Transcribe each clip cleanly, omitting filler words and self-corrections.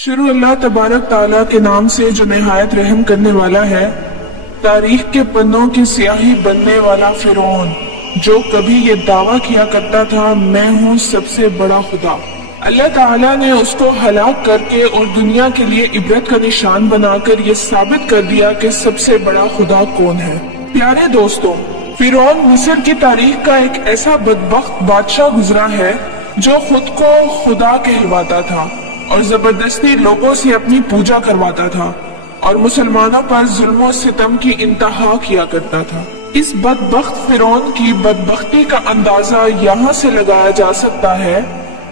शुरू अल्लाह तबारक ताला के नाम से जो निहायत रहम करने वाला है। तारीख के पन्नों की स्याही बनने वाला फिरौन, जो कभी ये दावा किया करता था मैं हूँ सबसे बड़ा खुदा। अल्लाह ताला ने उसको हलाक करके और दुनिया के लिए इबरत का निशान बनाकर ये साबित कर दिया कि सबसे बड़ा खुदा कौन है। प्यारे दोस्तों, फिरौन मिस्र की तारीख का एक ऐसा बदबख्त बादशाह गुजरा है जो खुद को खुदा कहलवाता था और जबरदस्ती लोगों से अपनी पूजा करवाता था और मुसलमानों पर जुल्म और सितम की इंतहा किया करता था। इस बदबख्त फिरौन की बदबख्ती का अंदाजा यहाँ से लगाया जा सकता है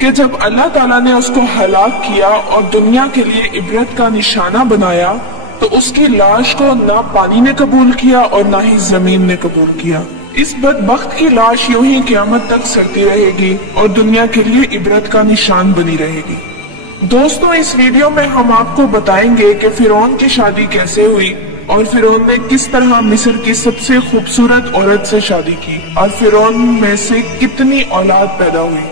कि जब अल्लाह ताला ने उसको हलाक किया और दुनिया के लिए इबरत का निशाना बनाया तो उसकी लाश को ना पानी ने कबूल किया और ना ही जमीन ने कबूल किया। इस बदबख्त की लाश यूं ही क़यामत तक सड़ती रहेगी और दुनिया के लिए इबरत का निशान बनी रहेगी। दोस्तों, इस वीडियो में हम आपको बताएंगे कि फिरौन की शादी कैसे हुई और फिरौन ने किस तरह मिस्र की सबसे खूबसूरत औरत से शादी की और फिरौन में से कितनी औलाद पैदा हुई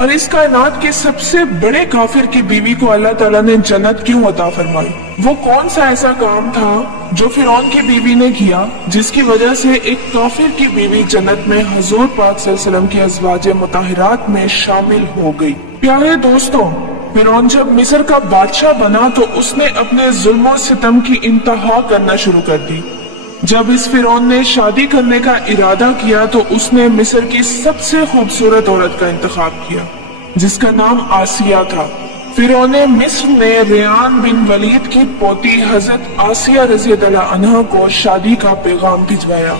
और इस कायनात के सबसे बड़े काफिर की बीवी को अल्लाह ताला ने जन्नत क्यों अता फरमाई। वो कौन सा ऐसा काम था जो फिरौन की बीवी ने किया जिसकी वजह से एक काफिर की बीवी जन्नत में हुजूर पाक सल्लल्लाहु अलैहि वसल्लम की अज़वाजे मुताहिरात में शामिल हो गई। प्यारे दोस्तों, फिरौन जब मिस्र का बादशाह बना तो उसने अपने जुल्म और सितम की इंतहा करना शुरू कर दी। जब इस फिरौन ने शादी करने का इरादा किया तो उसने मिस्र की सबसे खूबसूरत औरत का इंतखाब किया जिसका नाम आसिया था। फिरौन मिस्र ने रेयान बिन वलीद की पोती हजरत आसिया रज़ियल्लाहु अन्हा को शादी का पैगाम भिजवाया।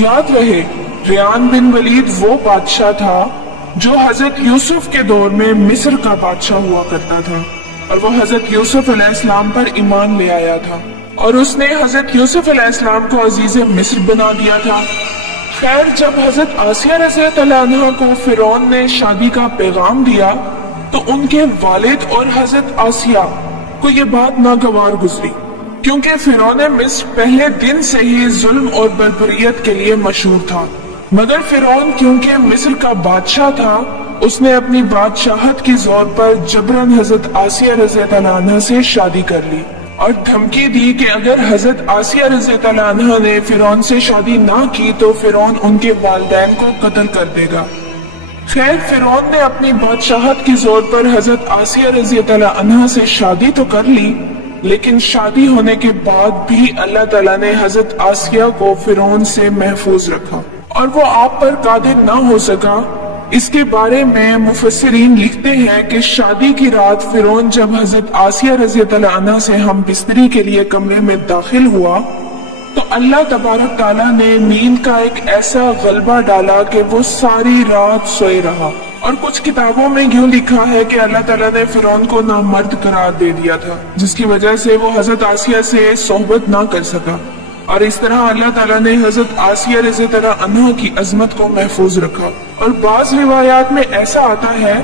याद रहे, रेयान बिन वलीद वो बादशाह था जो हजरत यूसुफ के दौर में मिस्र का बादशाह हुआ करता था और वो हजरत यूसुफ अलैहिस्सलाम पर ईमान ले आया था और उसने हजरत यूसुफ अलैहिस्सलाम को अजीज मिस्र बना दिया था। खैर, जब हजरत आसिया रज़ियल्लाहु अन्हा को फिरौन ने शादी का पैगाम दिया तो उनके वालिद और हजरत आसिया को ये बात नागवार गुजरी क्योंकि फिरौन मिस्र पहले दिन से ही जुल्म और बर्बरियत के लिए मशहूर था। मगर फिरौन क्योंकि मिस्र का बादशाह था, उसने अपनी बादशाहत की जोर पर जबरन हजरत आसिया रज़ियल्लाहु अन्हा से शादी कर ली और धमकी दी कि अगर हजरत आसिया रज़ियल्लाहु अन्हा ने फिरौन से शादी ना की तो फिरौन उनके वालिदैन को कत्ल कर देगा। खैर, फिरौन ने अपनी बादशाहत की जोर पर हजरत आसिया रज़ियल्लाहु अन्हा से शादी तो कर ली, लेकिन शादी होने के बाद भी अल्लाह ताला ने हजरत आसिया को फिरौन से महफूज रखा और वो आप पर कादिर ना हो सका। इसके बारे में मुफस्सिरीन लिखते हैं कि शादी की रात फिरौन जब हजरत आसिया रज़ियल्लाहु अन्हा से हम बिस्तरी के लिए कमरे में दाखिल हुआ तो अल्लाह तबारक ताला ने नींद का एक ऐसा गलबा डाला कि वो सारी रात सोए रहा। और कुछ किताबों में यूं लिखा है कि अल्लाह ताला ने फिरौन को नामर्द करार दे दिया था जिसकी वजह से वो हजरत आसिया से सोहबत ना कर सका और इस तरह अल्लाह ताला ने हजरत आसिया रज़ियल्लाहु अन्हा की अजमत को महफूज रखा। और बाज रिवायात में ऐसा आता है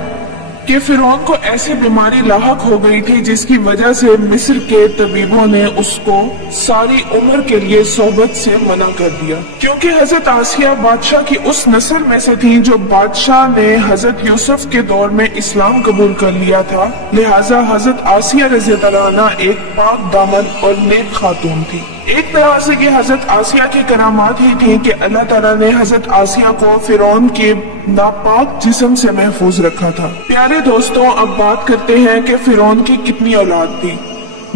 कि फिरौन को ऐसी बीमारी लाहक हो गई थी जिसकी वजह से मिस्र के तबीबों ने उसको सारी उम्र के लिए सोहबत से मना कर दिया क्योंकि हजरत आसिया बादशाह की उस नस्ल में से थी जो बादशाह ने हजरत यूसुफ के दौर में इस्लाम कबूल कर लिया था। लिहाजा हजरत आसिया रज़ियल्लाहु अन्हा एक पाक दामन और नेक खातून थी। एक तरह से ये हजरत आसिया की करामात ही थी कि अल्लाह ताला ने हजरत आसिया को फिरौन के नापाक जिस्म से महफूज रखा था। प्यारे दोस्तों, अब बात करते हैं कि फिरौन की कितनी औलाद थी।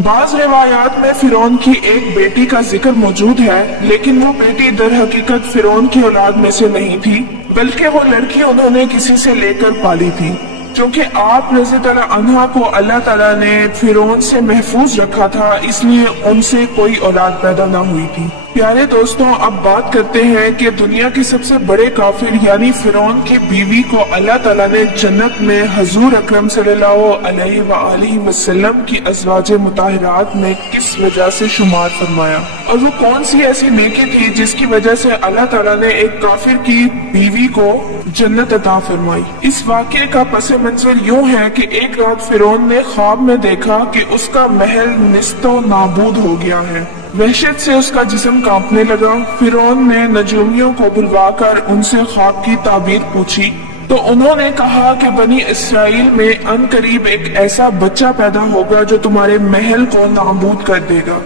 बाज रिवायात में फिरौन की एक बेटी का जिक्र मौजूद है, लेकिन वो बेटी दर हकीकत फिरौन की औलाद में से नहीं थी, बल्कि वो लड़की उन्होंने किसी से लेकर पाली थी। क्योंकि आप रज़ियल्लाहु अन्हा को अल्लाह ताला ने फिरौन से महफूज रखा था, इसलिए उनसे कोई औलाद पैदा न हुई थी। प्यारे दोस्तों, अब बात करते हैं कि दुनिया के सबसे बड़े काफिर यानी फिरौन की बीवी को अल्लाह ताला ने जन्नत में हुजूर अकरम सल्लल्लाहु अलैहि वसल्लम की अज़वाजे मुताहिरात में किस वजह से शुमार फरमाया और वो कौन सी ऐसी नेकी थी जिसकी वजह से अल्लाह ताला ने एक काफिर की बीवी को जन्नत अता फरमाई। इस वाक़ये का पस मंजर यूं है कि एक रात फिरौन ने ख्वाब में देखा कि उसका महल निस्तो नाबूद हो गया है। वहशत से उसका जिस्म कांपने लगा। फिरौन ने नजूमियों को बुलवाकर उनसे ख्वाब की ताबीर पूछी تو انہوں نے کہا کہ بنی اسرائیل میں ان قریب ایک ایسا بچہ پیدا ہوگا جو تمہارے محل کو نابود کر دے گا،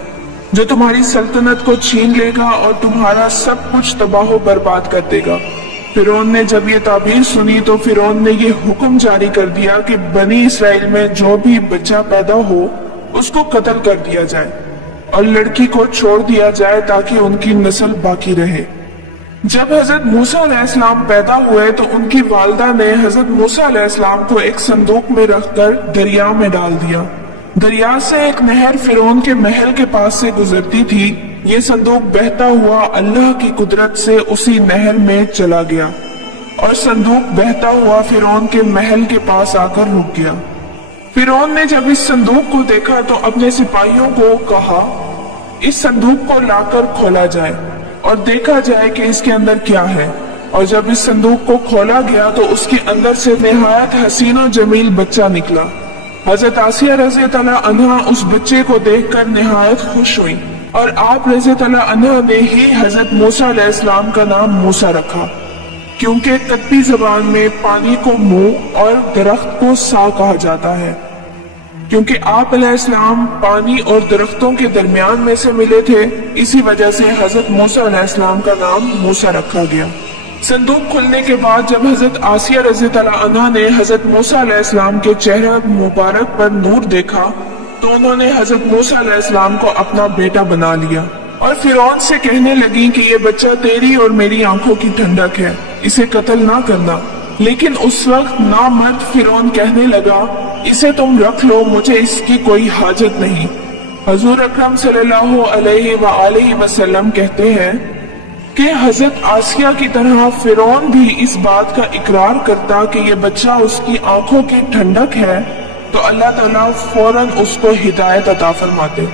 جو تمہاری سلطنت کو چھین لے گا اور تمہارا سب کچھ تباہ و برباد کر دے گا۔ فرعون نے جب یہ تعبیر سنی تو فرعون نے یہ حکم جاری کر دیا کہ بنی اسرائیل میں جو بھی بچہ پیدا ہو اس کو قتل کر دیا جائے اور لڑکی کو چھوڑ دیا جائے تاکہ ان کی نسل باقی رہے۔ جب حضرت موسیٰ علیہ السلام پیدا ہوئے تو ان کی والدہ نے حضرت موسیٰ علیہ السلام کو ایک صندوق میں رکھ کر دریا میں ڈال دیا۔ دریا سے ایک نہر فرعون کے محل کے پاس سے گزرتی تھی۔ یہ صندوق بہتا ہوا اللہ کی قدرت سے اسی نہر میں چلا گیا اور صندوق بہتا ہوا فرعون کے محل کے پاس آ کر رک گیا۔ فرعون نے جب اس صندوق کو دیکھا تو اپنے سپاہیوں کو کہا، اس صندوق کو لا کر کھولا جائے اور دیکھا جائے کہ اس کے اندر کیا ہے۔ اور جب اس صندوق کو کھولا گیا تو اس کے اندر سے نہایت حسین و جمیل بچہ نکلا۔ حضرت آسیہ رضی اللہ عنہا اس بچے کو دیکھ کر نہایت خوش ہوئی اور آپ رضی اللہ عنہ نے ہی حضرت موسیٰ علیہ السلام کا نام موسیٰ رکھا، کیونکہ قبطی زبان میں پانی کو منہ اور درخت کو سا کہا جاتا ہے، کیونکہ آپ علیہ السلام پانی اور درختوں کے درمیان میں سے ملے تھے، اسی وجہ سے حضرت موسیٰ علیہ السلام کا نام موسیٰ رکھا گیا۔ صندوق کھلنے کے بعد جب حضرت آسیہ رضی اللہ عنہا نے حضرت موسیٰ علیہ السلام کے چہرہ مبارک پر نور دیکھا تو انہوں نے حضرت موسیٰ علیہ السلام کو اپنا بیٹا بنا لیا اور فرعون سے کہنے لگی کہ یہ بچہ تیری اور میری آنکھوں کی ٹھنڈک ہے، اسے قتل نہ کرنا۔ لیکن اس وقت نامرد فرعون کہنے لگا، اسے تم رکھ لو، مجھے اس کی کوئی حاجت نہیں۔ حضور اکرم صلی اللہ علیہ وآلہ وسلم کہتے ہیں کہ حضرت آسیہ کی طرح فرعون بھی اس بات کا اقرار کرتا کہ یہ بچہ اس کی آنکھوں کی ٹھنڈک ہے تو اللہ تعالیٰ فوراً اس کو ہدایت عطا فرماتے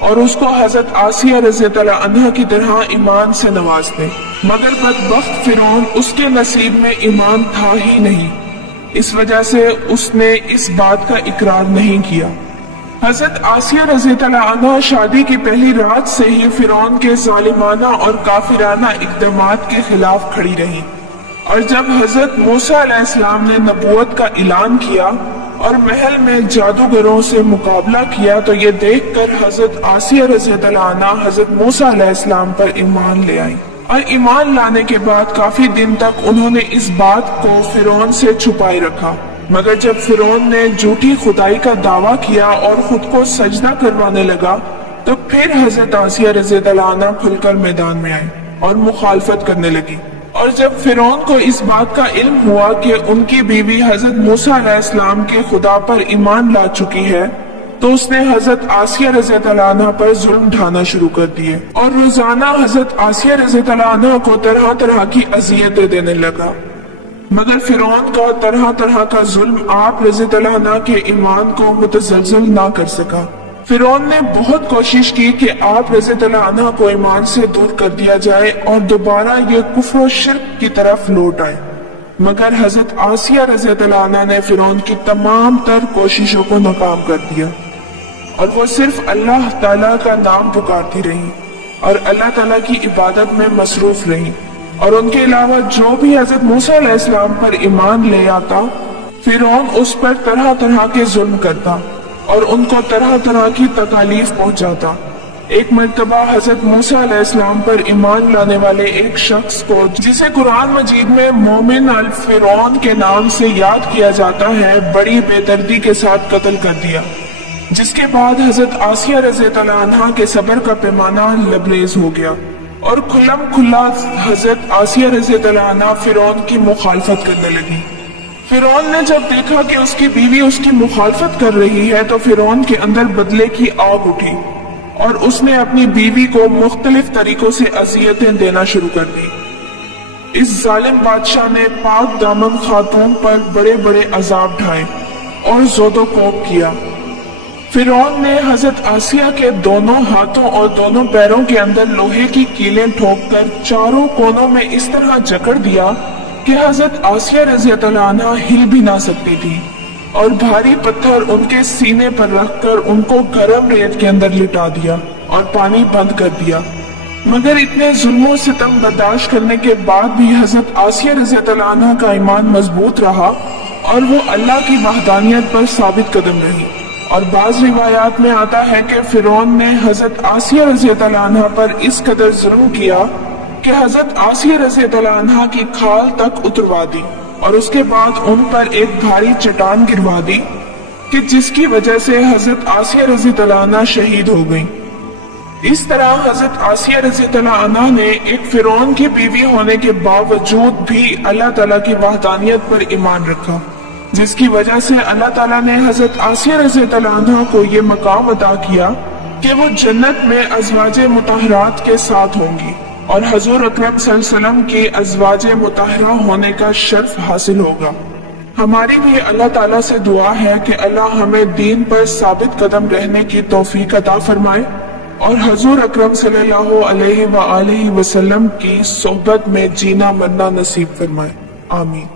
اور اس کو حضرت آسیہ رضی اللہ عنہ کی طرح ایمان سے نوازتے، مگر بدبخت فرعون اس کے نصیب میں ایمان تھا ہی نہیں، اس وجہ سے اس نے اس بات کا اقرار نہیں کیا۔ حضرت آسیہ رضی اللہ عنہ شادی کی پہلی رات سے ہی فرعون کے ظالمانہ اور کافرانہ اقدامات کے خلاف کھڑی رہی، اور جب حضرت موسیٰ علیہ السلام نے نبوت کا اعلان کیا اور محل میں جادوگروں سے مقابلہ کیا تو یہ دیکھ کر حضرت آسیہ رضی اللہ عنہ حضرت موسیٰ علیہ السلام پر ایمان لے آئی، اور ایمان لانے کے بعد کافی دن تک انہوں نے اس بات کو فرعون سے چھپائے رکھا، مگر جب فرعون نے جھوٹی خدائی کا دعویٰ کیا اور خود کو سجدہ کروانے لگا تو پھر حضرت آسیہ رضی اللہ عنہ کھل کر میدان میں آئی اور مخالفت کرنے لگی۔ اور جب فرعون کو اس بات کا علم ہوا کہ ان کی بیوی حضرت موسیٰ علیہ السلام کے خدا پر ایمان لا چکی ہے تو اس نے حضرت آسیہ رضی اللہ عنہ پر ظلم ڈھانا شروع کر دیے اور روزانہ حضرت آسیہ رضی اللہ عنہ کو طرح طرح کی اذیتیں دینے لگا، مگر فرعون کا طرح طرح کا ظلم آپ رضی اللہ عنہ کے ایمان کو متزلزل نہ کر سکا۔ فرعون نے بہت کوشش کی کہ آپ رضی اللہ عنہ کو ایمان سے دور کر دیا جائے اور دوبارہ یہ کفر و شرک کی طرف لوٹ آئے، مگر حضرت آسیہ رضی اللہ عنہ نے فرعون کی تمام تر کوششوں کو ناکام کر دیا اور وہ صرف اللہ تعالیٰ کا نام پکارتی رہی اور اللہ تعالیٰ کی عبادت میں مصروف رہی، اور ان کے علاوہ جو بھی حضرت موسیٰ علیہ السلام پر ایمان لے آتا فرعون اس پر طرح طرح کے ظلم کرتا اور ان کو طرح طرح کی تکالیف پہنچاتا۔ ایک مرتبہ حضرت موسیٰ علیہ السلام پر ایمان لانے والے ایک شخص کو جسے قرآن مجید میں مومن الفرعون کے نام سے یاد کیا جاتا ہے بڑی بے دردی کے ساتھ قتل کر دیا، جس کے بعد حضرت آسیہ رضی اللہ عنہا کے صبر کا پیمانہ لبریز ہو گیا اور کھلم کھلا حضرت آسیہ رضی اللہ عنہا فرعون کی مخالفت کرنے لگی۔ فرعون نے جب دیکھا کہ اس کی بیوی اس کی مخالفت کر رہی ہے تو فرعون کے اندر بدلے کی آگ اٹھی اور اس نے اپنی بیوی کو مختلف طریقوں سے اذیتیں دینا شروع کر دی۔ اس ظالم بادشاہ نے پاک دامن خاتون پر بڑے بڑے عذاب ڈھائے اور زود و کوب کیا۔ فرعون نے حضرت آسیہ کے دونوں ہاتھوں اور دونوں پیروں کے اندر لوہے کی کیلیں ٹھوک کر چاروں کونوں میں اس طرح جکڑ دیا کہ حضرت آسیہ رضی اللہ عنہ ہل بھی نہ سکتی تھی، اور بھاری پتھر ان کے سینے پر رکھ کر ان کو گرم ریت کے اندر لٹا دیا اور پانی بند کر دیا۔ मगर इतने जुल्म सितम बर्दाश्त करने के बाद भी हजरत आसिया रज़ी अल्लाह अन्हा का ईमान मजबूत रहा और वो अल्लाह की वहदानियत पर साबित कदम रही। और बाज रिवायात में आता है कि फिरौन ने हजरत आसिया रज़ी अल्लाह अन्हा पर इस कदर जुल्म किया कि हजरत आसिया रज़ी अल्लाह अन्हा की खाल तक उतरवा दी और उसके बाद उन पर एक भारी चट्टान गिरवा दी कि जिसकी वजह से हजरत आसिया रज़ी अल्लाह अन्हा शहीद हो गईं। इस तरह हजरत आसिया रज़ी अल्लाह अन्हा ने एक फिरौन की बीवी होने के बावजूद भी अल्लाह ताला की वहदानियत पर ईमान रखा, जिसकी वजह से अल्लाह ताला ने हजरत आसिया रज़ी अल्लाह अन्हा को ये मकाम अता किया कि वो जन्नत में अज़वाजे मुतहरात के साथ होंगी और हजूर अकरम सल्लल्लाहु अलैहि वसल्लम के अज़वाजे मुतहरा होने का शर्फ हासिल होगा। हमारी भी अल्लाह ताला से दुआ है कि अल्लाह हमें दीन पर साबित कदम रहने की तौफीक अता फरमाए और हजूर अकरम सल्लल्लाहु अलैहि वसल्लम की सोहबत में जीना मरना नसीब फरमाए। आमीन।